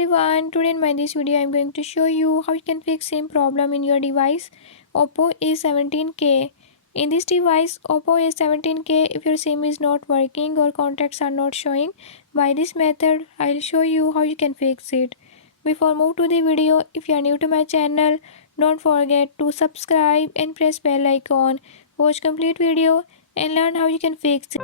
everyone, today in my this video I am going to show you how you can fix same problem in your device Oppo A17k. In this device Oppo A17k, if your SIM is not working or contacts are not showing, by this method I'll show you how you can fix it. Before move to the video, if you are new to my channel, don't forget to subscribe and press bell icon. Watch complete video and learn how you can fix it.